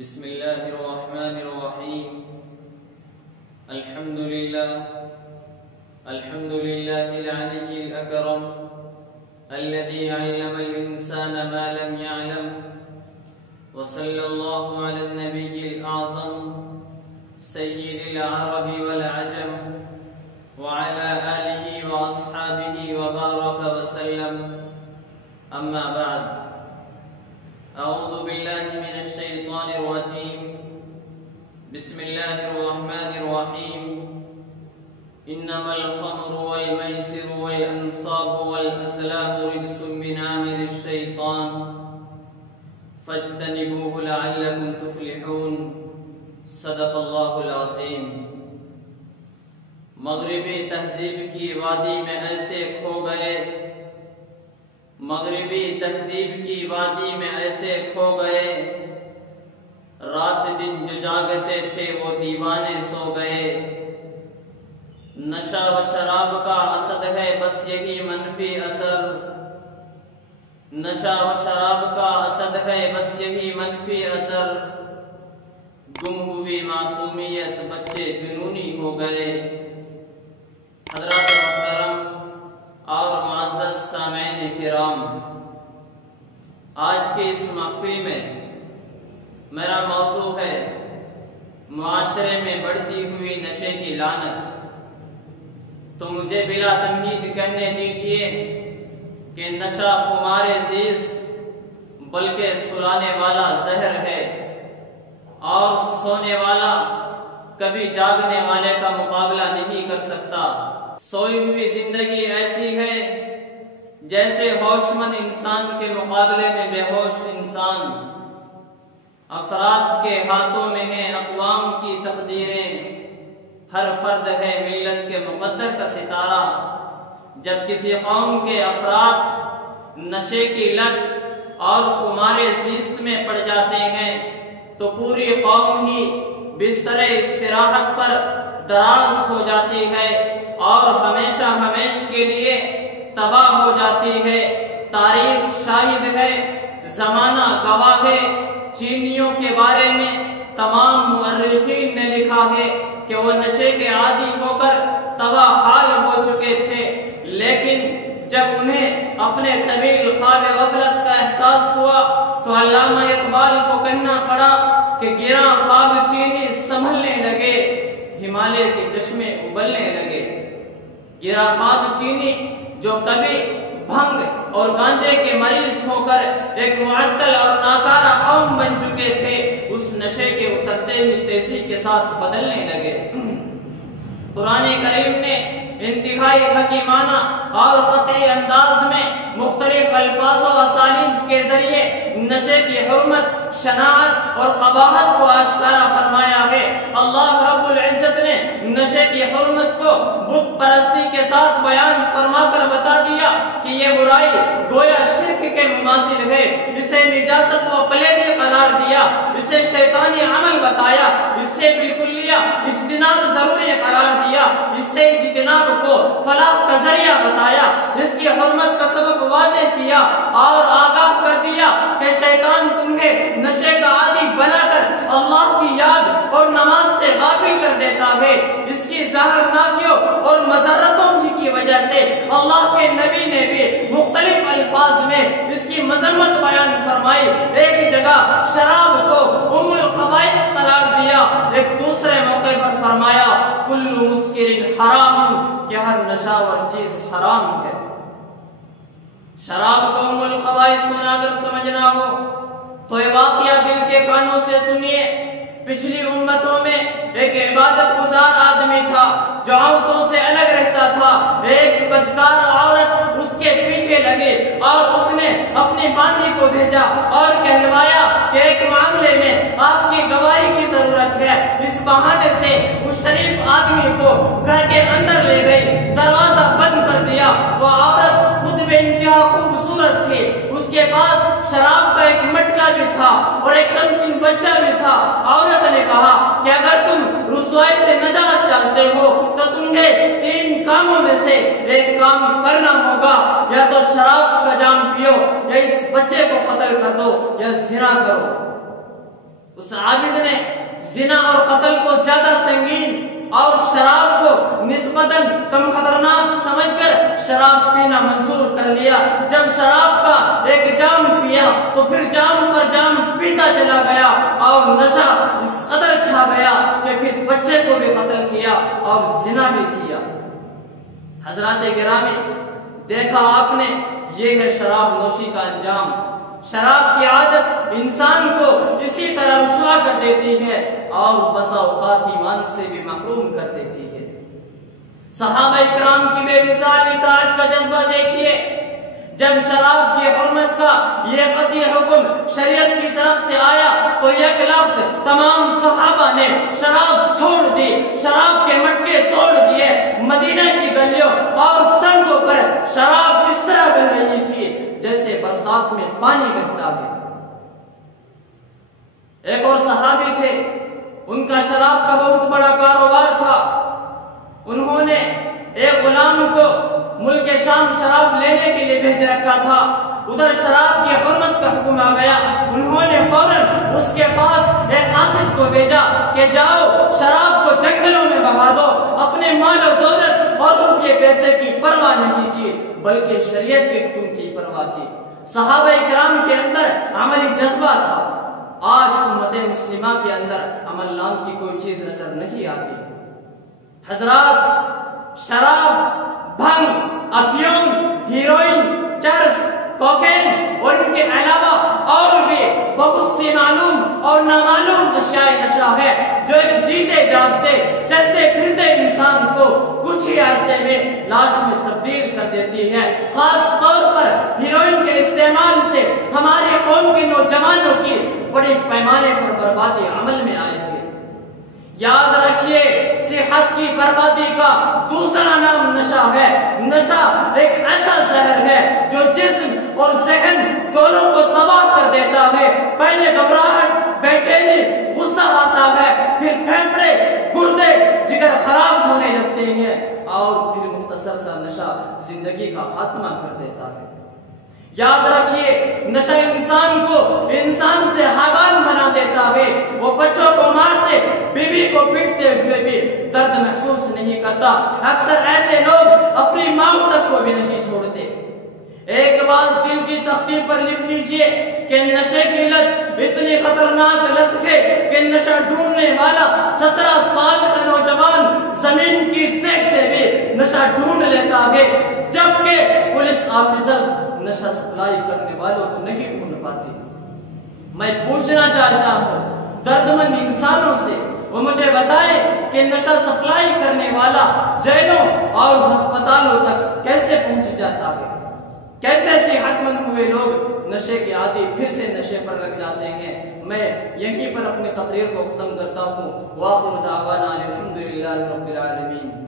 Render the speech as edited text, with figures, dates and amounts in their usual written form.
بسم الله الرحمن الرحيم. الحمد لله العلي الأكرم الذي علم الإنسان ما لم يعلم، وصلى الله على النبي الأعظم سيد العرب والعجم وعلى آله وأصحابه وبارك وسلم. أما بعد، أعوذ بالله من الشيطان الرجيم. بسم الله الرحمن الرحيم. إنما الخمر والميسر والأنصاب والأزلام رجس من عمل الشيطان فاجتنبوه لعلكم تفلحون. صدق اللہ العظیم. مغربی تہذیب کی وادی میں ایسے کھو گئے، مغربی تہذیب کی وادی میں ایسے کھو گئے، رات دن جو جاگتے تھے وہ دیوانے سو گئے. نشہ و شراب کا اثر ہے بس یہی منفی اثر، نشہ و شراب کا اثر ہے بس یہی منفی اثر. گم ہوئی معصومیت، بچے جنونی ہو گئے. حضرات محترم اور معزز سامعین کرام، آج کے اس محفل میں میرا موضوع ہے معاشرے میں بڑھتی ہوئی نشے کی لعنت. تو مجھے بلا تمہید کہنے دیجئے کہ نشہ خمار زیست بلکہ سلانے والا زہر ہے، اور سونے والا کبھی جاگنے والے کا مقابلہ نہیں کر سکتا. سوئی ہوئی زندگی ایسی ہے جیسے ہوش مند انسان کے مقابلے میں بے ہوش انسان. افراد کے ہاتھوں میں ہیں اقوام کی تقدیریں، ہر فرد ہے ملت کے مقدر کا ستارہ. جب کسی قوم کے افراد نشے کی لت اور خمار زیست میں پڑ جاتے ہیں تو پوری قوم ہی بستر استراحت پر دراز ہو جاتی ہے اور ہمیشہ ہمیش کے لیے تباہ ہو جاتی ہے. تاریخ شاہد ہے، زمانہ گواہ ہے. چینیوں کے بارے میں تمام مورخین نے لکھا ہے کہ وہ نشے کے عادی ہو کر تباہ حال ہو چکے تھے، لیکن جب انہیں اپنے طویل خواب غفلت کا احساس ہوا تو علامہ اقبال کو کہنا پڑا کہ گراں خواب چینی سنبھلنے لگے، ہمالیہ کے چشمے ابلنے لگے. گراں خواب چینی جو کبھی بھنگ اور گانجے کے مریض ہو کر ایک معطل اور ناکارہ قوم بن چکے تھے، اس نشے کے اترتے ہی تیزی کے ساتھ بدلنے لگے. قرآن کریم نے انتہائی حکیمانہ اور قطعی انداز میں مختلف الفاظ و اسالیب کے ذریعے نشے کی حرمت، شناعت اور قباحت کو آشکارا فرمایا ہے. اللہ رب العزت نے نشے کی حرمت کو بت پرستی کے ساتھ بیان فرما کر بتا دیا کہ یہ برائی گویا شرک کے مماثل ہے. اسے نجاست و پلیدی قرار دیا، اسے شیطانی عمل بتایا، اس سے بالکلیہ اجتناب ضروری قرار دیا، اس سے اجتناب کو فلاح کا ذریعہ بتایا، اس کی حرمت کا سبب واضح کیا اور آگاہ کر دیا کہ شیطان تمہیں نشے کا عادی بنا کر اللہ کی یاد اور نماز سے غافل کر دیتا ہے. اس کی ظاہرناکیوں اور مضرتوں کی وجہ سے اللہ کے نبی نے بھی مختلف الفاظ میں اس کی مذمت بیان فرمائی. ایک جگہ شراب کو ام الخبائث قرار دیا، ایک دوسرے موقع پر فرمایا کل مسکر حرام، کہ ہر نشاور چیز حرام ہے. شراب کو ام الخبائث ہونا اگر سمجھنا ہو تو یہ واقعہ دل کے کانوں سے سنیے. پچھلی امتوں میں ایک عبادت گزار آدمی تھا جو عورتوں سے الگ رہتا تھا. ایک بدکار عورت اس کے پیچھے لگی اور اس نے اپنی باندھی کو بھیجا اور کہلوایا کہ ایک معاملے میں آپ کی گواہی کی ضرورت ہے. اس بہانے سے اس شریف آدمی کو گھر کے اندر لے گئی، دروازہ بند کر دیا. وہ عورت خود بے انتہا خوبصورت تھی، اس کے پاس شراب کا ایک مٹکا بھی تھا اور ایک کمسن بچہ بھی تھا. عورت نے کہا کہ اگر تم رسوائی سے نجات چاہتے ہو تو تمہیں 3 کاموں میں سے ایک کام کرنا ہوگا، یا تو شراب کا جام پیو، یا اس بچے کو قتل کر دو، یا زنا کرو. اس عابد نے زنا اور قتل کو زیادہ سنگین اور شراب کو نسبتاً کم خطرناک سمجھ کر شراب پینا منظور کر لیا۔ جب شراب کا ایک جام پیا تو پھر جام پر جام پیتا چلا گیا اور نشہ اس قدر چھا گیا کہ پھر بچے کو بھی قتل کیا اور زنا بھی کیا۔ حضرات گرامی، دیکھا آپ نے، یہ ہے شراب نوشی کا انجام۔ شراب کی عادت انسان کو اسی طرح رسوا کر دیتی ہے اور بسا اوقات ایمان سے بھی محروم کر دیتی ہے۔ صحابہ اکرام کی بے مثال اطاعت کا جذبہ دیکھیے۔ جب شراب کی حرمت کا یہ قطعی حکم شریعت کی طرف سے آیا تو یک لخت تمام صحابہ نے شراب چھوڑ دی، شراب کے مٹکے توڑ دیے۔ مدینہ کی گلیوں اور سڑکوں پر شراب اس طرح بہ رہی تھی جیسے برسات میں پانی بہتا ہے۔ ایک اور صحابی تھے، ان کا شراب کا بہت بڑا کاروبار تھا۔ انہوں نے ایک غلام کو ملک شام شراب لینے کے لیے بھیج رکھا تھا۔ ادھر شراب کی حرمت کا حکم آ گیا۔ انہوں نے فوراً اس کے پاس ایک قاصد کو بھیجا کہ جاؤ شراب کو جنگلوں میں بہا دو۔ اپنے مال و دولت اور روپے پیسے کی پرواہ نہیں کی بلکہ شریعت کے حکم کی پرواہ کی۔ صحابہ کرام کے اندر عملی جذبہ تھا۔ آج امت مسلمہ کے اندر عمل نام کی کوئی چیز نظر نہیں آتی۔ حضرات، شراب، بھنگ، افیون، ہیروئن، چرس، کوکین اور ان کے علاوہ اور بھی بہت سی معلوم اور نامعلوم اشیاء نشہ ہے جو ایک جیتے جاگتے چلتے پھرتے انسان کو کچھ ہی عرصے میں لاش میں تبدیل کر دیتی ہے۔ خاص طور پر ہیروئن کے استعمال سے ہماری قوم کے نوجوانوں کی بڑی پیمانے پر بربادی عمل میں آئی ہے۔ یاد رکھیے، صحت کی بربادی کا دوسرا نام نشہ ہے۔ نشہ ایک ایسا زہر ہے جو جسم اور ذہن دونوں کو تباہ کر دیتا ہے۔ پہلے گھبراہٹ، بے چینی، غصہ آتا ہے، پھر پھیپھڑے، گردے، جگر خراب ہونے لگتے ہیں اور پھر مختصر سا نشہ زندگی کا خاتمہ کر دیتا ہے۔ یاد رکھیے، نشہ انسان کو انسان سے حیوان بنا دیتا ہے۔ وہ بچوں کو مارتے، بیوی کو پیٹتے ہوئے بھی درد محسوس نہیں کرتا۔ اکثر ایسے لوگ اپنی ماں تک کو بھی نہیں چھوڑتے۔ ایک بات دل کی تختی پر لکھ لیجئے کہ نشے کی لت اتنی خطرناک لت ہے کہ نشہ ڈھونڈنے والا 17 سال کا نوجوان زمین کی تہ سے بھی نشہ ڈھونڈ لیتا ہے، جبکہ پولیس آفیسر نشہ سپلائی کرنے والوں کو نہیں ڈھونڈ پاتی۔ میں پوچھنا چاہتا ہوں درد مند انسانوں سے، وہ مجھے بتائیں کہ نشہ سپلائی کرنے والا جیلوں اور ہسپتالوں تک کیسے پہنچ جاتا ہے؟ کیسے صحت مند ہوئے لوگ نشے کے عادی پھر سے نشے پر لگ جاتے ہیں؟ میں یہیں پر اپنی تقریر کو ختم کرتا ہوں۔ وآخر دعوانا الحمدللہ رب العالمین۔